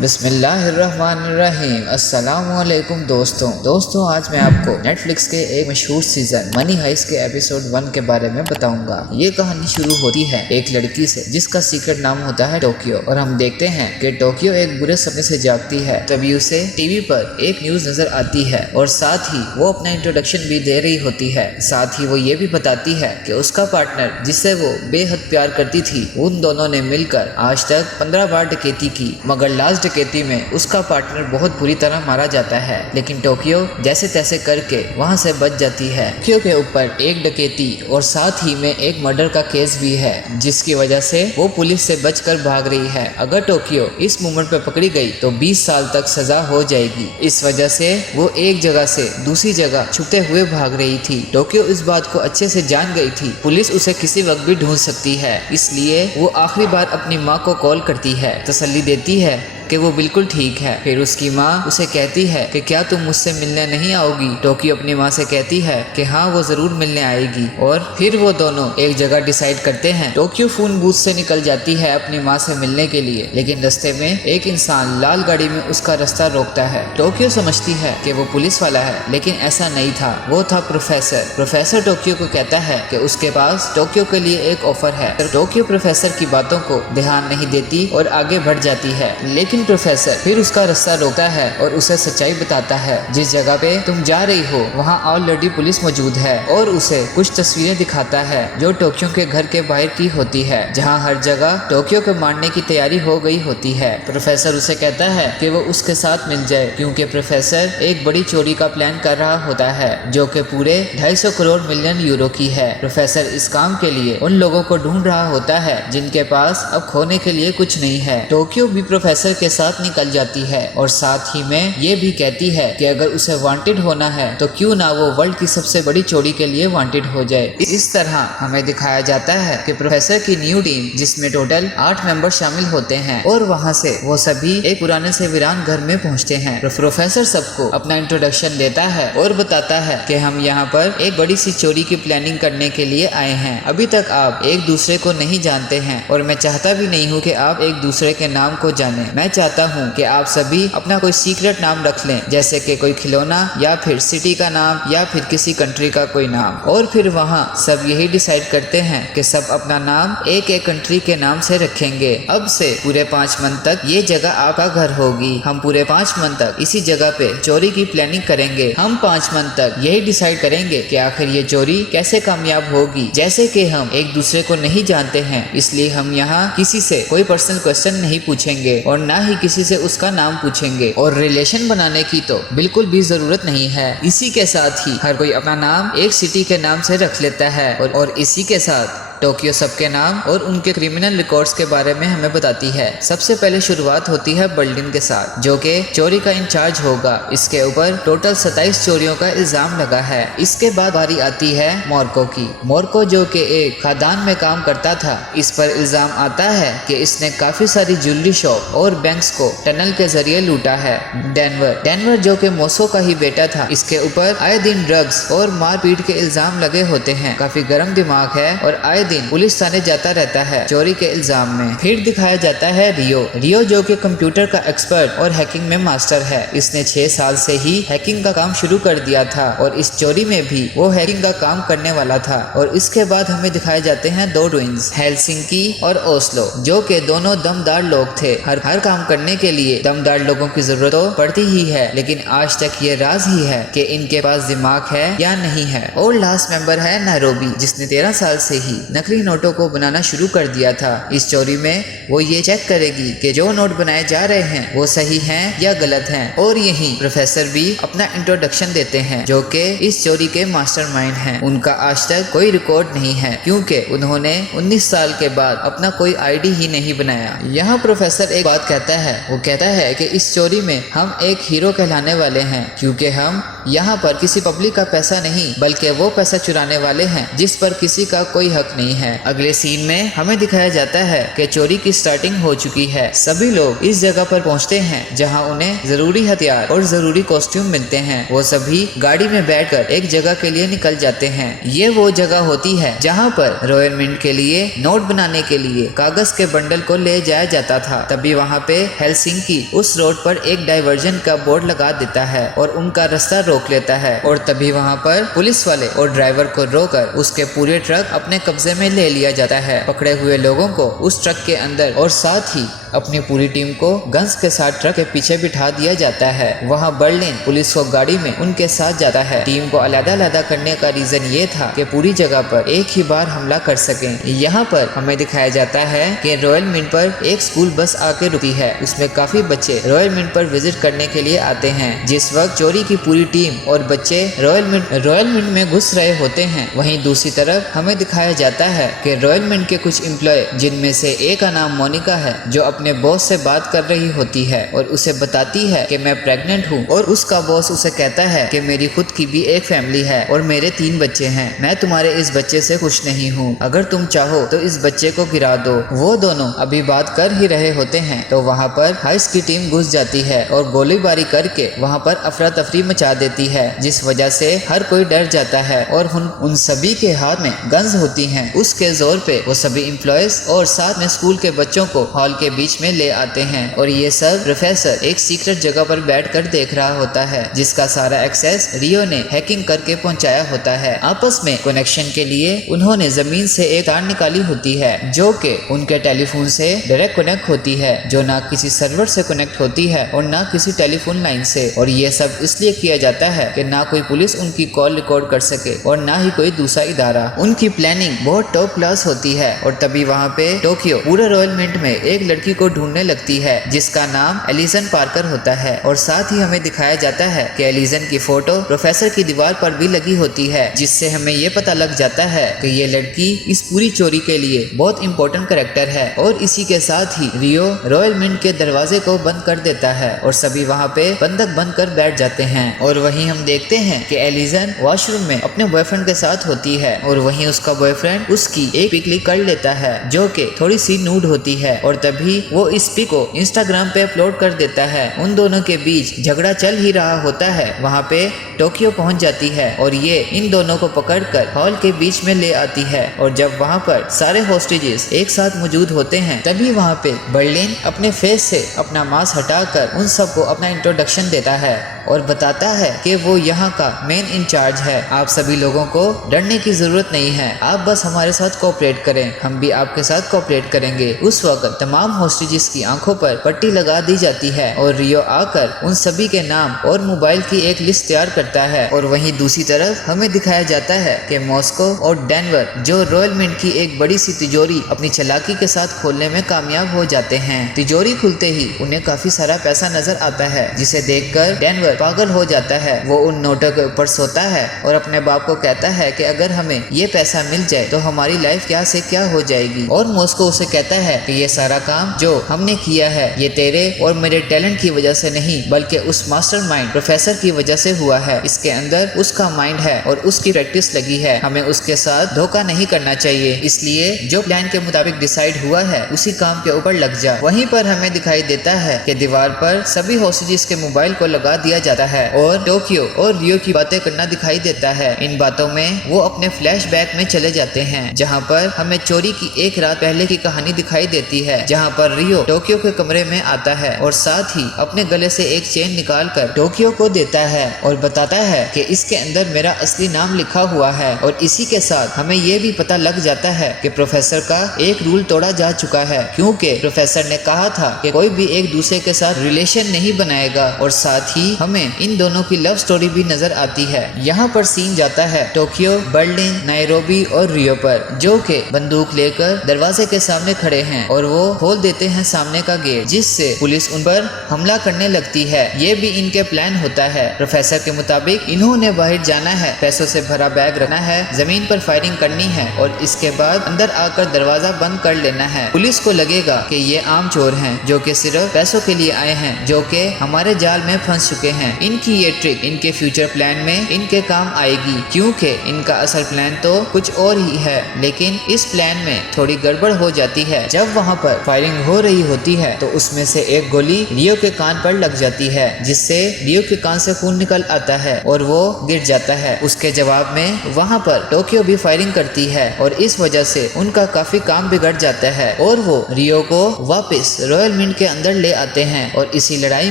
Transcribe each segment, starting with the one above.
बिस्मिल्लाहिर्रहमानिर्रहीम। अस्सलामुअलैकुम दोस्तों आज मैं आपको नेटफ्लिक्स के एक मशहूर सीजन मनी हाइस्ट के एपिसोड 1 के बारे में बताऊंगा। ये कहानी शुरू होती है एक लड़की से जिसका सीक्रेट नाम होता है टोक्यो, और हम देखते हैं कि टोक्यो एक बुरे सपने से जागती है। तभी उसे टीवी पर एक न्यूज नजर आती है और साथ ही वो अपना इंट्रोडक्शन भी दे रही होती है। साथ ही वो ये भी बताती है कि उसका पार्टनर जिससे वो बेहद प्यार करती थी, उन दोनों ने मिलकर आज तक 15 बार डकैती की, मगर लास्ट डकैती में उसका पार्टनर बहुत बुरी तरह मारा जाता है। लेकिन टोक्यो जैसे तैसे करके वहां से बच जाती है। टोक्यो के ऊपर एक डकैती और साथ ही में एक मर्डर का केस भी है, जिसकी वजह से वो पुलिस से बचकर भाग रही है। अगर टोक्यो इस मोमेंट पे पकड़ी गई तो 20 साल तक सजा हो जाएगी। इस वजह से वो एक जगह से दूसरी जगह छुपते हुए भाग रही थी। टोक्यो इस बात को अच्छे से जान गई थी, पुलिस उसे किसी वक्त भी ढूंढ सकती है। इसलिए वो आखिरी बार अपनी माँ को कॉल करती है, तसल्ली देती है कि वो बिल्कुल ठीक है। फिर उसकी माँ उसे कहती है कि क्या तुम मुझसे मिलने नहीं आओगी। टोक्यो अपनी माँ से कहती है कि हाँ वो जरूर मिलने आएगी, और फिर वो दोनों एक जगह डिसाइड करते हैं। टोक्यो फोन बूथ से निकल जाती है अपनी माँ से मिलने के लिए, लेकिन रास्ते में एक इंसान लाल गाड़ी में उसका रास्ता रोकता है। टोक्यो समझती है कि वो पुलिस वाला है, लेकिन ऐसा नहीं था, वो था प्रोफेसर टोक्यो को कहता है कि उसके पास टोक्यो के लिए एक ऑफर है। टोक्यो प्रोफेसर की बातों को ध्यान नहीं देती और आगे बढ़ जाती है, लेकिन प्रोफेसर फिर उसका रास्ता रोकता है और उसे सच्चाई बताता है। जिस जगह पे तुम जा रही हो वहाँ ऑलरेडी पुलिस मौजूद है, और उसे कुछ तस्वीरें दिखाता है जो टोक्यो के घर के बाहर की होती है, जहाँ हर जगह टोक्यो को मारने की तैयारी हो गई होती है। प्रोफेसर उसे कहता है कि वो उसके साथ मिल जाए, क्योंकि प्रोफेसर एक बड़ी चोरी का प्लान कर रहा होता है जो कि पूरे 250 करोड़ मिलियन यूरो की है। प्रोफेसर इस काम के लिए उन लोगों को ढूंढ रहा होता है जिनके पास अब खोने के लिए कुछ नहीं है। टोक्यो भी प्रोफेसर के साथ निकल जाती है और साथ ही में ये भी कहती है कि अगर उसे वांटेड होना है तो क्यों ना वो वर्ल्ड की सबसे बड़ी चोरी के लिए वांटेड हो जाए। इस तरह हमें दिखाया जाता है कि प्रोफेसर की न्यू टीम, जिसमें टोटल 8 मेंबर शामिल होते हैं, और वहां से वो सभी एक पुराने से वीरान घर में पहुंचते हैं। प्रोफेसर सबको अपना इंट्रोडक्शन देता है और बताता है कि हम यहाँ पर एक बड़ी सी चोरी की प्लानिंग करने के लिए आए हैं। अभी तक आप एक दूसरे को नहीं जानते हैं, और मैं चाहता भी नहीं हूँ कि आप एक दूसरे के नाम को जाने। मैं चाहता हूँ कि आप सभी अपना कोई सीक्रेट नाम रख लें, जैसे कि कोई खिलौना या फिर सिटी का नाम या फिर किसी कंट्री का कोई नाम। और फिर वहाँ सब यही डिसाइड करते हैं कि सब अपना नाम एक एक कंट्री के नाम से रखेंगे। अब से पूरे 5 मंथ तक ये जगह आपका घर होगी। हम पूरे 5 मंथ तक इसी जगह पे चोरी की प्लानिंग करेंगे। हम 5 मंथ तक यही डिसाइड करेंगे कि आखिर ये चोरी कैसे कामयाब होगी। जैसे कि हम एक दूसरे को नहीं जानते हैं, इसलिए हम यहाँ किसी से कोई पर्सनल क्वेश्चन नहीं पूछेंगे और ना ही किसी से उसका नाम पूछेंगे, और रिलेशन बनाने की तो बिल्कुल भी जरूरत नहीं है। इसी के साथ ही हर कोई अपना नाम एक सिटी के नाम से रख लेता है, और इसी के साथ टोक्यो सबके नाम और उनके क्रिमिनल रिकॉर्ड्स के बारे में हमें बताती है। सबसे पहले शुरुआत होती है बर्लिन के साथ, जो कि चोरी का इंचार्ज होगा। इसके ऊपर टोटल 27 चोरियों का इल्जाम लगा है। इसके बाद बारी आती है मोर्को की। मोर्को जो कि एक खादान में काम करता था, इस पर इल्जाम आता है कि इसने काफी सारी ज्वेलरी शॉप और बैंक्स को टनल के जरिए लूटा है। डेनवर जो कि मोसो का ही बेटा था, इसके ऊपर आए दिन ड्रग्स और मारपीट के इल्जाम लगे होते हैं। काफी गर्म दिमाग है और आए दिन पुलिस थाने जाता रहता है चोरी के इल्जाम में। फिर दिखाया जाता है रियो जो कि कंप्यूटर का एक्सपर्ट और हैकिंग में मास्टर है। इसने 6 साल से ही हैकिंग का काम शुरू कर दिया था, और इस चोरी में भी वो हैकिंग का काम करने वाला था। और इसके बाद हमें दिखाए जाते हैं 2 ट्विंस, हेलसिंकी और ओस्लो, जो कि दोनों दमदार लोग थे। हर काम करने के लिए दमदार लोगों की जरूरत तो पड़ती ही है, लेकिन आज तक ये राज ही है कि इनके पास दिमाग है या नहीं है। और लास्ट मेंबर है नैरोबी, जिसने 13 साल से ही नकली नोटों को बनाना शुरू कर दिया था। इस चोरी में वो ये चेक करेगी कि जो नोट बनाए जा रहे हैं वो सही हैं या गलत हैं। और यही प्रोफेसर भी अपना इंट्रोडक्शन देते हैं, जो कि इस चोरी के मास्टरमाइंड हैं। उनका आज तक कोई रिकॉर्ड नहीं है, क्योंकि उन्होंने 19 साल के बाद अपना कोई आईडी ही नहीं बनाया। यहाँ प्रोफेसर एक बात कहता है, वो कहता है कि इस चोरी में हम एक हीरो कहलाने वाले हैं, क्योंकि हम यहाँ पर किसी पब्लिक का पैसा नहीं बल्कि वो पैसा चुराने वाले हैं जिस पर किसी का कोई हक नहीं है। अगले सीन में हमें दिखाया जाता है कि चोरी की स्टार्टिंग हो चुकी है। सभी लोग इस जगह पर पहुँचते हैं जहाँ उन्हें जरूरी हथियार और जरूरी कॉस्ट्यूम मिलते हैं। वो सभी गाड़ी में बैठकर एक जगह के लिए निकल जाते हैं। ये वो जगह होती है जहाँ पर रॉयल मिंट के लिए नोट बनाने के लिए कागज के बंडल को ले जाया जाता था। तभी वहाँ पे हेलसिंकी उस रोड पर एक डाइवर्जन का बोर्ड लगा देता है और उनका रास्ता रोक लेता है और तभी वहाँ पर पुलिस वाले और ड्राइवर को रोककर उसके पूरे ट्रक अपने कब्जे में ले लिया जाता है। पकड़े हुए लोगों को उस ट्रक के अंदर और साथ ही अपनी पूरी टीम को गन्स के साथ ट्रक के पीछे बिठा दिया जाता है। वहाँ बर्लिन पुलिस को गाड़ी में उनके साथ जाता है। टीम को अलग-अलग करने का रीजन ये था कि पूरी जगह पर एक ही बार हमला कर सकें। यहाँ पर हमें दिखाया जाता है कि रॉयल मिंट पर एक स्कूल बस आके रुकी है। उसमें काफी बच्चे रॉयल मिंट पर विजिट करने के लिए आते हैं। जिस वक्त चोरी की पूरी टीम और बच्चे रॉयल मिंट में घुस रहे होते हैं, वहीं दूसरी तरफ हमें दिखाया जाता है कि रॉयल मिंट के कुछ एम्प्लॉय, जिनमें से एक का नाम मोनिका है, जो अपने बॉस से बात कर रही होती है और उसे बताती है कि मैं प्रेग्नेंट हूँ और उसका बॉस उसे कहता है कि मेरी खुद की भी एक फैमिली है और मेरे 3 बच्चे हैं। मैं तुम्हारे इस बच्चे से खुश नहीं हूँ, अगर तुम चाहो तो इस बच्चे को गिरा दो। वो दोनों अभी बात कर ही रहे होते हैं तो वहाँ पर हाइस की टीम घुस जाती है और गोलीबारी करके वहाँ पर अफरा तफरी मचा देती है, जिस वजह से हर कोई डर जाता है और उन सभी के हाथ में गन्स होती हैं। उसके जोर पे वो सभी एम्प्लॉयज और साथ में स्कूल के बच्चों को हॉल के बीच में ले आते हैं और ये सब प्रोफेसर एक सीक्रेट जगह पर बैठकर देख रहा होता है, जिसका सारा एक्सेस रियो ने हैकिंग करके पहुंचाया होता है। आपस में कनेक्शन के लिए उन्होंने जमीन से एक तार निकाली होती है जो कि उनके टेलीफोन से डायरेक्ट कनेक्ट होती है, जो ना किसी सर्वर से कनेक्ट होती है और ना किसी टेलीफोन लाइन से। और ये सब इसलिए किया जाता है कि ना कोई पुलिस उनकी कॉल रिकॉर्ड कर सके और ना ही कोई दूसरा इदारा। उनकी प्लानिंग बहुत टॉप क्लास होती है और तभी वहाँ पे टोक्यो पूरे रॉयल मिंट में एक लड़की को ढूंढने लगती है जिसका नाम एलिसन पार्कर होता है और साथ ही हमें दिखाया जाता है कि एलिसन की फोटो प्रोफेसर की दीवार पर भी लगी होती है, जिससे हमें ये पता लग जाता है कि ये लड़की इस पूरी चोरी के लिए बहुत इंपॉर्टेंट कैरेक्टर है। और इसी के साथ ही रियो रॉयल मिंट के दरवाजे को बंद कर देता है और सभी वहाँ पे बंधक बंद कर बैठ जाते हैं। और वहीं हम देखते हैं कि एलिसन वॉशरूम में अपने बॉयफ्रेंड के साथ होती है और वहीं उसका बॉयफ्रेंड उसकी एक पिक क्लिक कर लेता है जो कि थोड़ी सी नूड होती है और तभी वो इस पिक को इंस्टाग्राम पे अपलोड कर देता है। उन दोनों के बीच झगड़ा चल ही रहा होता है। वहाँ पे टोक्यो पहुँच जाती है और ये इन दोनों को पकड़कर हॉल के बीच में ले आती है और जब वहाँ पर सारे होस्टेजेस एक साथ मौजूद होते हैं तभी वहाँ पे बर्लिन अपने फेस से अपना मास्क हटाकर उन सबको अपना इंट्रोडक्शन देता है और बताता है कि वो यहाँ का मेन इंचार्ज है। आप सभी लोगों को डरने की जरूरत नहीं है, आप बस हमारे साथ कोऑपरेट करें, हम भी आपके साथ कोऑपरेट करेंगे। उस वक्त तमाम होस्टेजेस की आंखों पर पट्टी लगा दी जाती है और रियो आकर उन सभी के नाम और मोबाइल की एक लिस्ट तैयार करता है। और वहीं दूसरी तरफ हमें दिखाया जाता है कि मॉस्को और डेनवर जो रॉयल मिंट की एक बड़ी सी तिजोरी अपनी चालाकी के साथ खोलने में कामयाब हो जाते हैं। तिजोरी खुलते ही उन्हें काफी सारा पैसा नजर आता है, जिसे देखकर डेनवर पागल हो जाता है। वो उन नोटों के ऊपर सोता है और अपने बाप को कहता है कि अगर हमें ये पैसा मिल जाए तो हमारी लाइफ क्या से क्या हो जाएगी। और मॉस्को उसे कहता है कि ये सारा काम जो हमने किया है ये तेरे और मेरे टैलेंट की वजह से नहीं बल्कि उस मास्टरमाइंड प्रोफेसर की वजह से हुआ है। इसके अंदर उसका माइंड है और उसकी प्रैक्टिस लगी है, हमें उसके साथ धोखा नहीं करना चाहिए, इसलिए जो प्लान के मुताबिक डिसाइड हुआ है उसी काम के ऊपर लग जा। वहीं पर हमें दिखाई देता है कि दीवार पर सभी होस्टेजेस के मोबाइल को लगा दिया जाता है और टोक्यो और रियो की बातें करना दिखाई देता है। इन बातों में वो अपने फ्लैशबैक में चले जाते हैं जहाँ पर हमें चोरी की एक रात पहले की कहानी दिखाई देती है, जहाँ पर रियो टोक्यो के कमरे में आता है और साथ ही अपने गले से एक चेन निकाल कर टोक्यो को देता है और बताता है कि इसके अंदर मेरा असली नाम लिखा हुआ है। और इसी के साथ हमें ये भी पता लग जाता है कि प्रोफेसर का एक रूल तोड़ा जा चुका है, क्योंकि प्रोफेसर ने कहा था कि कोई भी एक दूसरे के साथ रिलेशन नहीं बनाएगा। और साथ ही हमें इन दोनों की लव स्टोरी भी नजर आती है। यहाँ पर सीन जाता है टोक्यो, बर्लिन, नायरोबी और रियो पर, जो के बंदूक लेकर दरवाजे के सामने खड़े हैं और वो खोल देते हैं सामने का गेट, जिससे पुलिस उन पर हमला करने लगती है। ये भी इनके प्लान होता है। प्रोफेसर के मुताबिक मुताबिक इन्होंने बाहर जाना है, पैसों से भरा बैग रखना है, जमीन पर फायरिंग करनी है और इसके बाद अंदर आकर दरवाजा बंद कर लेना है। पुलिस को लगेगा कि ये आम चोर हैं जो कि सिर्फ पैसों के लिए आए हैं, जो कि हमारे जाल में फंस चुके हैं। इनकी ये ट्रिक इनके फ्यूचर प्लान में इनके काम आएगी, क्योंकि इनका असल प्लान तो कुछ और ही है। लेकिन इस प्लान में थोड़ी गड़बड़ हो जाती है। जब वहाँ पर फायरिंग हो रही होती है तो उसमें से एक गोली रियो के कान पर लग जाती है, जिससे रियो के कान से खून निकल आता है और वो गिर जाता है। उसके जवाब में वहाँ पर टोक्यो भी फायरिंग करती है और इस वजह से उनका काफी काम बिगड़ जाता है और वो रियो को वापस रॉयल मिंट के अंदर ले आते हैं और इसी लड़ाई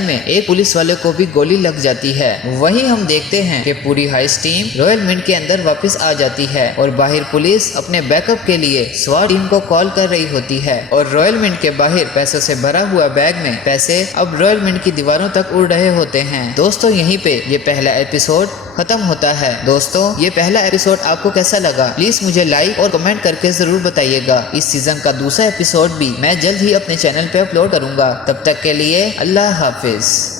में एक पुलिस वाले को भी गोली लग जाती है। वहीं हम देखते हैं कि पूरी हाइस्ट टीम रॉयल मिंट के अंदर वापस आ जाती है और बाहर पुलिस अपने बैकअप के लिए स्वाट टीम को कॉल कर रही होती है और रॉयल मिंट के बाहर पैसों से भरा हुआ बैग में पैसे अब रॉयल मिंट की दीवारों तक उड़ रहे होते हैं। दोस्तों यहीं पे ये पहला एपिसोड खत्म होता है। दोस्तों ये पहला एपिसोड आपको कैसा लगा प्लीज मुझे लाइक और कमेंट करके जरूर बताइएगा। इस सीजन का दूसरा एपिसोड भी मैं जल्द ही अपने चैनल पे अपलोड करूंगा। तब तक के लिए अल्लाह हाफिज।